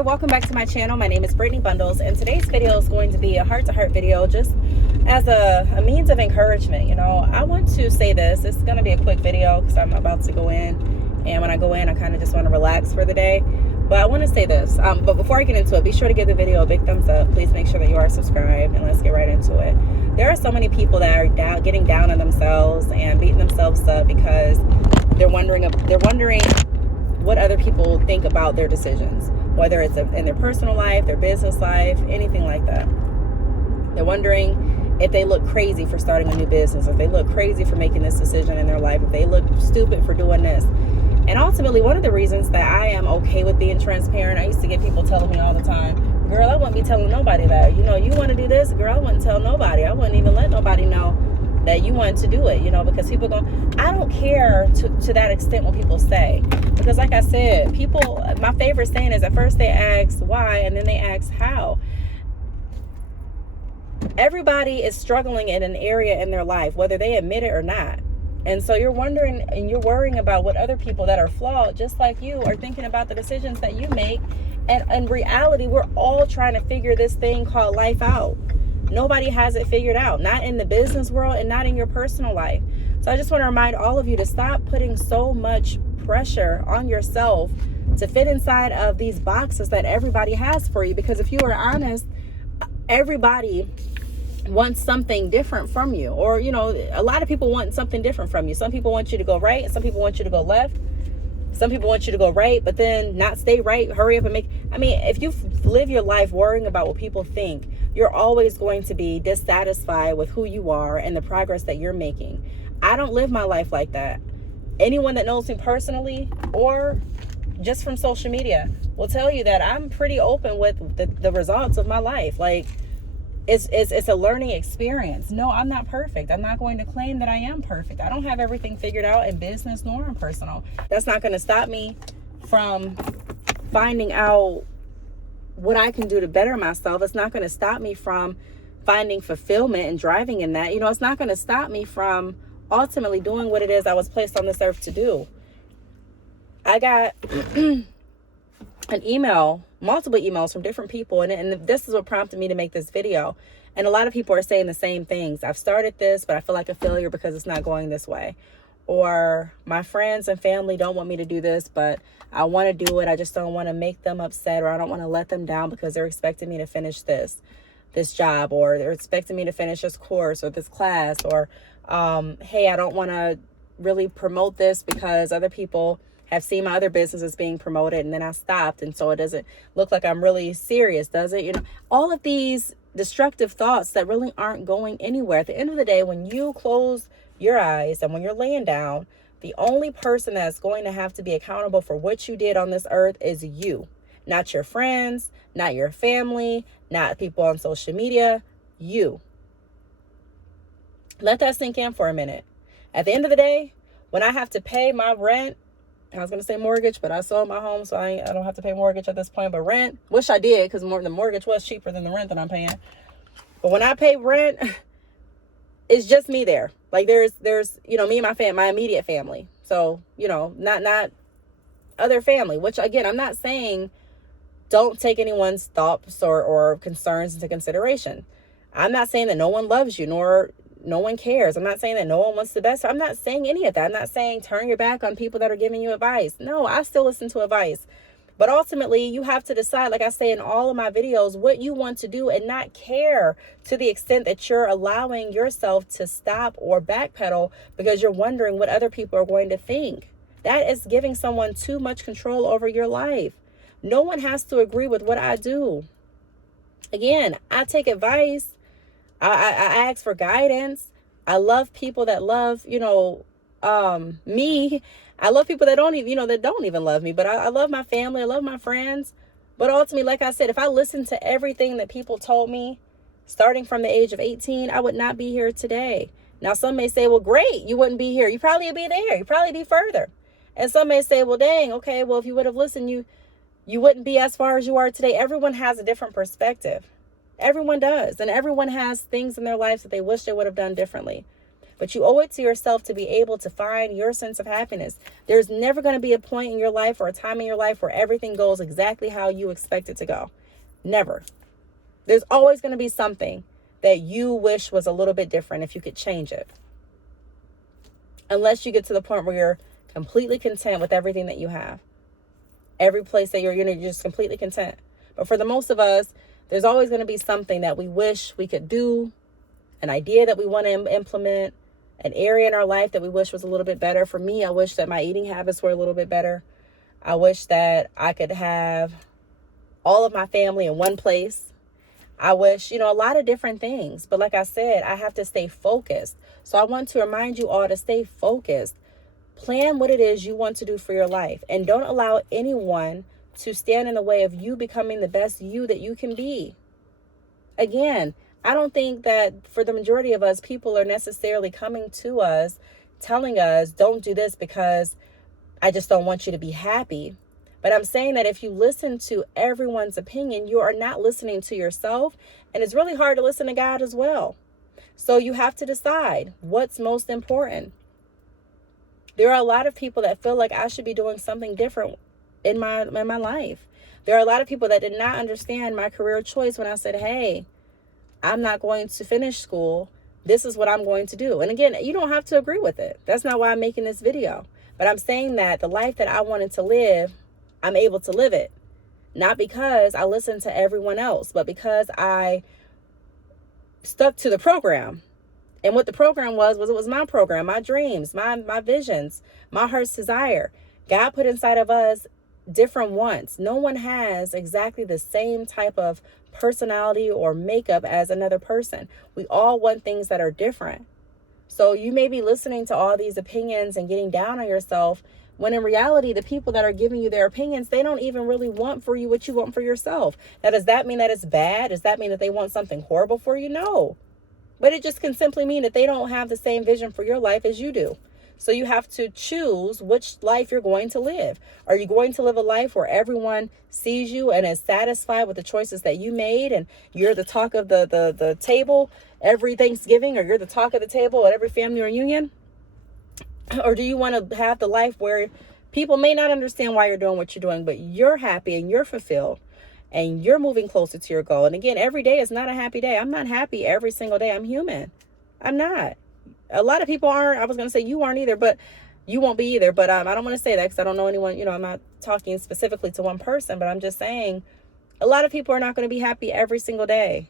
there, welcome back to my channel. My name is Brittney Bundles, and today's video is going to be a heart-to-heart video just as a means of encouragement. You know, I want to say this. It's going to be a quick video because I'm about to go in, and when I go in, I kind of just want to relax for the day. But I want to say this, but before I get into it, be sure to give the video a big thumbs up. Please make sure that you are subscribed, and let's get right into it. There are so many people that are getting down on themselves and beating themselves up because they're wondering what other people think about their decisions, whether it's in their personal life, their business life, anything like that. They're wondering if they look crazy for starting a new business, if they look crazy for making this decision in their life, if they look stupid for doing this. And ultimately, one of the reasons that I am okay with being transparent, I used to get people telling me all the time, girl, I wouldn't be telling nobody that. You know, you want to do this? Girl, I wouldn't tell nobody. I wouldn't even let nobody know that you want to do it, you know, because people go, I don't care to that extent what people say. Because like I said, people, my favorite saying is at first they ask why and then they ask how. Everybody is struggling in an area in their life, whether they admit it or not. And so you're wondering and you're worrying about what other people that are flawed, just like you, are thinking about the decisions that you make. And in reality, we're all trying to figure this thing called life out. Nobody has it figured out, not in the business world and not in your personal life. So I just want to remind all of you to stop putting so much pressure on yourself to fit inside of these boxes that everybody has for you. Because if you are honest, everybody wants something different from you. Or, you know, a lot of people want something different from you. Some people want you to go right and some people want you to go left. Some people want you to go right, but then not stay right. Hurry up and if you live your life worrying about what people think, you're always going to be dissatisfied with who you are and the progress that you're making. I don't live my life like that. Anyone that knows me personally or just from social media will tell you that I'm pretty open with the results of my life. Like, it's a learning experience. No, I'm not perfect. I'm not going to claim that I am perfect. I don't have everything figured out in business nor in personal. That's not going to stop me from finding out what I can do to better myself. It's not going to stop me from finding fulfillment and driving in that. You know, it's not going to stop me from ultimately doing what it is I was placed on this earth to do. I got an email, multiple emails from different people, and this is what prompted me to make this video. And a lot of people are saying the same things. I've started this, but I feel like a failure because it's not going this way. Or my friends and family don't want me to do this, but I want to do it. I just don't want to make them upset, or I don't want to let them down because they're expecting me to finish this job, or they're expecting me to finish this course or this class, or hey, I don't want to really promote this because other people have seen my other businesses being promoted and then I stopped, and so it doesn't look like I'm really serious, does it? You know, all of these destructive thoughts that really aren't going anywhere. At the end of the day, when you close your eyes and when you're laying down, the only person that's going to have to be accountable for what you did on this earth is you. Not your friends, not your family, not people on social media, you. Let that sink in for a minute. At the end of the day, when I have to pay my rent, I was going to say mortgage, but I sold my home, so I don't have to pay mortgage at this point. But rent, wish I did, because the mortgage was cheaper than the rent that I'm paying. But when I pay rent, it's just me there. Like there's you know, me and my immediate family. So, you know, not other family, which again, I'm not saying don't take anyone's thoughts or concerns into consideration. I'm not saying that no one loves you, nor no one cares. I'm not saying that no one wants the best. I'm not saying any of that. I'm not saying turn your back on people that are giving you advice. No, I still listen to advice. But ultimately, you have to decide, like I say in all of my videos, what you want to do and not care to the extent that you're allowing yourself to stop or backpedal because you're wondering what other people are going to think. That is giving someone too much control over your life. No one has to agree with what I do. Again, I take advice. I ask for guidance. I love people that love, you know, me. I love people that don't even, you know, that don't even love me, but I love my family. I love my friends. But ultimately, like I said, if I listened to everything that people told me starting from the age of 18, I would not be here today. Now, some may say, well, great, you wouldn't be here. You probably would be there. You probably be further. And some may say, well, dang, okay, well, if you would have listened, you wouldn't be as far as you are today. Everyone has a different perspective. Everyone does. And everyone has things in their lives that they wish they would have done differently. But you owe it to yourself to be able to find your sense of happiness. There's never going to be a point in your life or a time in your life where everything goes exactly how you expect it to go. Never. There's always going to be something that you wish was a little bit different if you could change it. Unless you get to the point where you're completely content with everything that you have. Every place that you're just completely content. But for the most of us, there's always going to be something that we wish we could do, an idea that we want to implement, an area in our life that we wish was a little bit better. For me, I wish that my eating habits were a little bit better. I wish that I could have all of my family in one place. I wish, a lot of different things. But like I said, I have to stay focused. So I want to remind you all to stay focused. Plan what it is you want to do for your life. And don't allow anyone to stand in the way of you becoming the best you that you can be. Again, I don't think that for the majority of us, people are necessarily coming to us, telling us, don't do this because I just don't want you to be happy. But I'm saying that if you listen to everyone's opinion, you are not listening to yourself. And it's really hard to listen to God as well. So you have to decide what's most important. There are a lot of people that feel like I should be doing something different in my life. There are a lot of people that did not understand my career choice when I said, hey, I'm not going to finish school. This is what I'm going to do. And again, you don't have to agree with it. That's not why I'm making this video. But I'm saying that the life that I wanted to live, I'm able to live it. Not because I listened to everyone else, but because I stuck to the program. And what the program was it was my program, my dreams, my visions, my heart's desire. God put inside of us different wants. No one has exactly the same type of personality or makeup as another person. We all want things that are different. So you may be listening to all these opinions and getting down on yourself, when in reality, the people that are giving you their opinions, they don't even really want for you what you want for yourself. Now, does that mean that it's bad? Does that mean that they want something horrible for you? No. But it just can simply mean that they don't have the same vision for your life as you do. So you have to choose which life you're going to live. Are you going to live a life where everyone sees you and is satisfied with the choices that you made and you're the talk of the table every Thanksgiving, or you're the talk of the table at every family reunion? Or do you want to have the life where people may not understand why you're doing what you're doing, but you're happy and you're fulfilled and you're moving closer to your goal? And again, every day is not a happy day. I'm not happy every single day. I'm human. I'm not. A lot of people aren't. I was going to say you aren't either, but you won't be either. But I don't want to say that because I don't know anyone. I'm not talking specifically to one person, but I'm just saying a lot of people are not going to be happy every single day.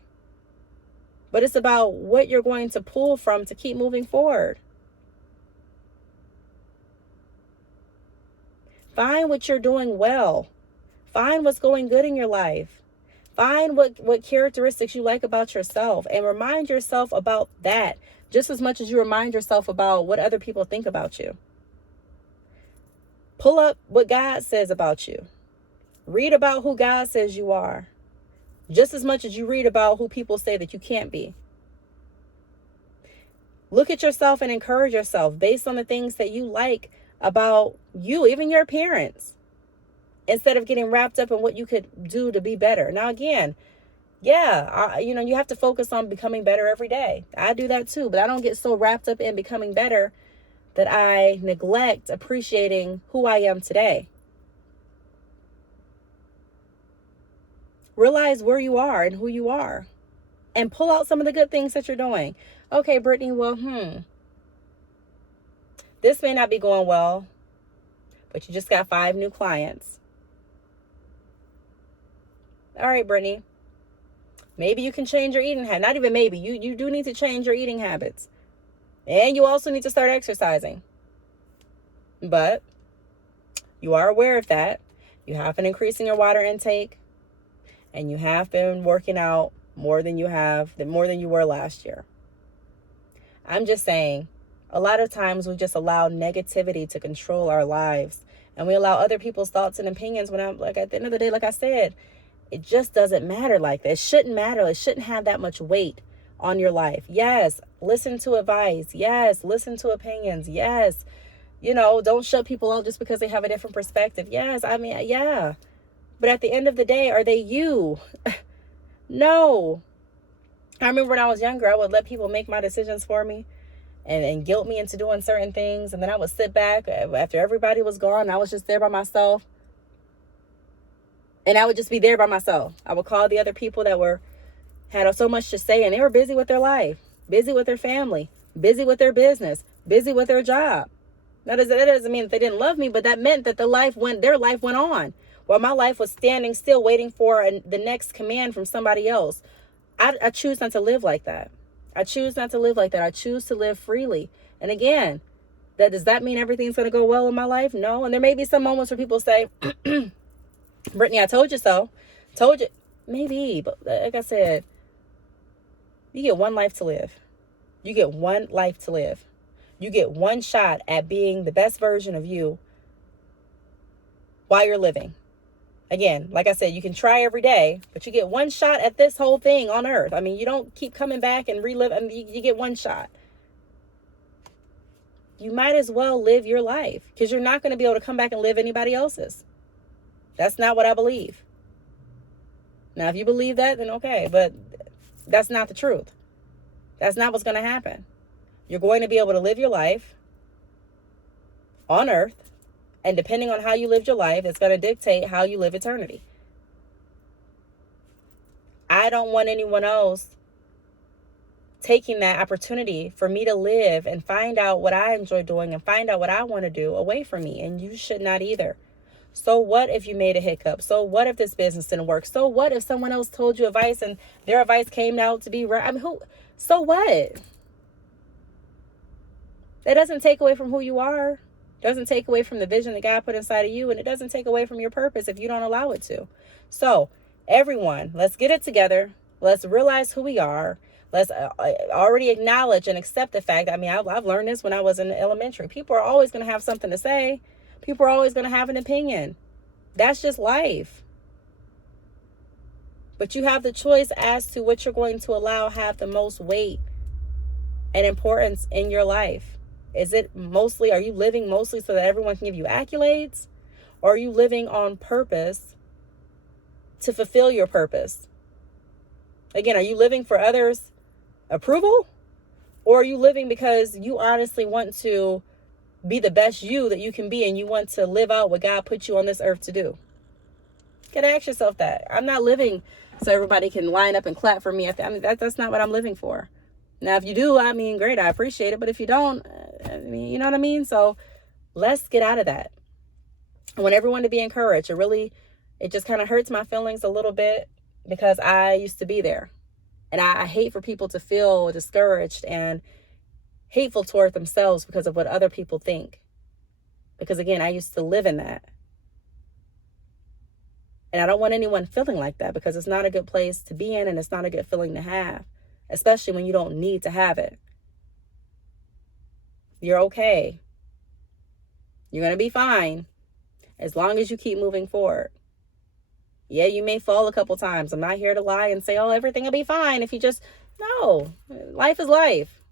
But it's about what you're going to pull from to keep moving forward. Find what you're doing well. Find what's going good in your life. Find what characteristics you like about yourself and remind yourself about that just as much as you remind yourself about what other people think about you. Pull up what God says about you. Read about who God says you are, just as much as you read about who people say that you can't be. Look at yourself and encourage yourself based on the things that you like about you, even your appearance, instead of getting wrapped up in what you could do to be better. Now, again, you have to focus on becoming better every day. I do that too, but I don't get so wrapped up in becoming better that I neglect appreciating who I am today. Realize where you are and who you are and pull out some of the good things that you're doing. Okay, Brittney, well, this may not be going well, but you just got 5 new clients. All right, Brittney. Maybe you can change your eating habits. Not even maybe. You do need to change your eating habits. And you also need to start exercising. But you are aware of that. You have been increasing your water intake. And you have been working out more than you were last year. I'm just saying, a lot of times we just allow negativity to control our lives. And we allow other people's thoughts and opinions when at the end of the day, like I said, it just doesn't matter like that. It shouldn't matter. It shouldn't have that much weight on your life. Yes, listen to advice. Yes, listen to opinions. Yes, don't shut people out just because they have a different perspective. Yes, yeah. But at the end of the day, are they you? No. I remember when I was younger, I would let people make my decisions for me. and guilt me into doing certain things. And then I would sit back after everybody was gone. I was just there by myself. And I would just be there by myself. I would call the other people that had so much to say, and they were busy with their life, busy with their family, busy with their business, busy with their job. That doesn't mean that they didn't love me, but that meant that their life went on, while my life was standing still waiting for the next command from somebody else. I choose not to live like that. I choose not to live like that. I choose to live freely. And again, does that mean everything's going to go well in my life? No. And there may be some moments where people say, Brittney, I told you so. Told you. Maybe. But like I said, you get one life to live. You get one life to live. You get one shot at being the best version of you while you're living. Again, like I said, you can try every day, but you get one shot at this whole thing on earth. I mean, you don't keep coming back and relive. I mean, you get one shot. You might as well live your life, because you're not going to be able to come back and live anybody else's. That's not what I believe. Now, if you believe that, then okay, but that's not the truth. That's not what's going to happen. You're going to be able to live your life on earth, and depending on how you lived your life, it's going to dictate how you live eternity. I don't want anyone else taking that opportunity for me to live and find out what I enjoy doing and find out what I want to do away from me, and you should not either. So what if you made a hiccup? So what if this business didn't work? So what if someone else told you advice and their advice came out to be right? I mean, so what? That doesn't take away from who you are. Doesn't take away from the vision that God put inside of you. And it doesn't take away from your purpose if you don't allow it to. So everyone, let's get it together. Let's realize who we are. Let's already acknowledge and accept the fact. I mean, I've learned this when I was in elementary. People are always going to have something to say. People are always going to have an opinion. That's just life. But you have the choice as to what you're going to allow have the most weight and importance in your life. Are you living mostly so that everyone can give you accolades? Or are you living on purpose to fulfill your purpose? Again, are you living for others' approval? Or are you living because you honestly want to be the best you that you can be, and you want to live out what God put you on this earth to do? You gotta ask yourself that. I'm not living so everybody can line up and clap for me. That's not what I'm living for. Now, if you do, I mean, great, I appreciate it. But if you don't, I mean, you know what I mean? So let's get out of that. I want everyone to be encouraged. It just kind of hurts my feelings a little bit, because I used to be there. And I hate for people to feel discouraged and hateful toward themselves because of what other people think. Because again, I used to live in that. And I don't want anyone feeling like that, because it's not a good place to be in, and it's not a good feeling to have. Especially when you don't need to have it. You're okay. You're going to be fine as long as you keep moving forward. Yeah, you may fall a couple times. I'm not here to lie and say, oh, everything will be fine if you just... No, life is life.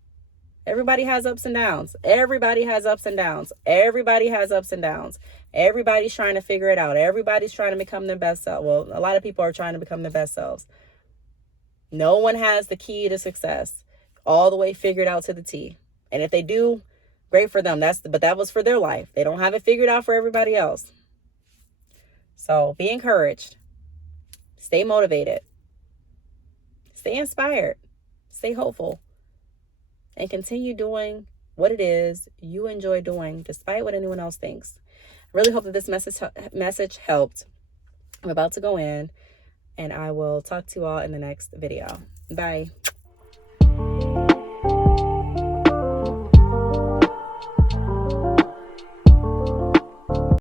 Everybody has ups and downs. Everybody has ups and downs. Everybody has ups and downs. Everybody's trying to figure it out. Everybody's trying to become their best self. Well, a lot of people are trying to become their best selves. No one has the key to success all the way figured out to the T. And if they do, great for them. But that was for their life. They don't have it figured out for everybody else. So be encouraged. Stay motivated. Stay inspired. Stay hopeful. And continue doing what it is you enjoy doing, despite what anyone else thinks. I really hope that this message helped. I'm about to go in, and I will talk to you all in the next video. Bye.